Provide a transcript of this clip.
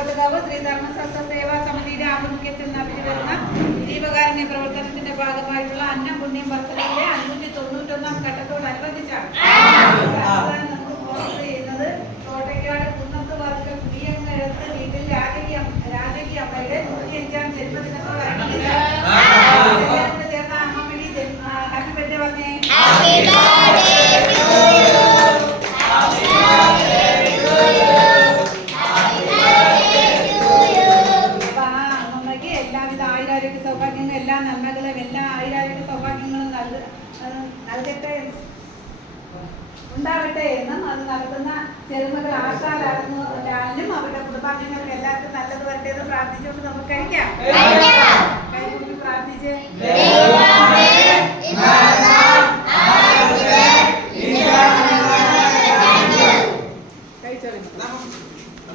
തോട്ടയ്ക്കാട് വടക്കോട്ടുകാവ് ശ്രീ ധർമ്മശാസ്ത്ര സേവാ സമിതിയുടെ ആഭിമുഖ്യത്തിൽ നടത്തി വരുന്ന ദീപകാരുണ്യ പ്രവർത്തനത്തിന്റെ ഭാഗമായിട്ടുള്ള അന്നം പുണ്യം പദ്ധതിയിലെ അഞ്ഞൂറ്റി തൊണ്ണൂറ്റൊന്നാം ഘട്ടത്തോടനുബന്ധിച്ചാണ്. സ്പോൺസർ ചെയ്യുന്നത്. തോട്ടയ്ക്കാട് കുന്നത്ത് വാർത്ത കുടിയങ്ങരത്ത് വീട്ടിൽ രാജകീയ രാജകീയ അമ്മയുടെ നൂറ്റിയഞ്ചാം ജന്മദിനത്തോടനുബന്ധിച്ചാണ്. ചേർന്ന് അമ്മമ്മയുടെ ഹാപ്പി ബർത്ത്ഡേ പറഞ്ഞേ. ആയുരാരോഗ്യ സൗഭാഗ്യങ്ങളും എല്ലാ നന്മകളും എല്ലാ ആയുരാരോഗ്യ സൗഭാഗ്യങ്ങളും നൽക നൽകട്ടെ. ഉണ്ടാവട്ടെ എന്നും അത് നടത്തുന്ന ചെറുമകൾ ലാലിനും അവരുടെ കുടുംബാംഗങ്ങൾക്ക് എല്ലാവർക്കും നല്ലത് വരട്ടെ എന്ന് പ്രാർത്ഥിച്ചുകൊണ്ട് നമുക്ക് കഴിക്കാം. കൈകൂപ്പി പ്രാർത്ഥിച്ച്. കഴിച്ചോളൂ.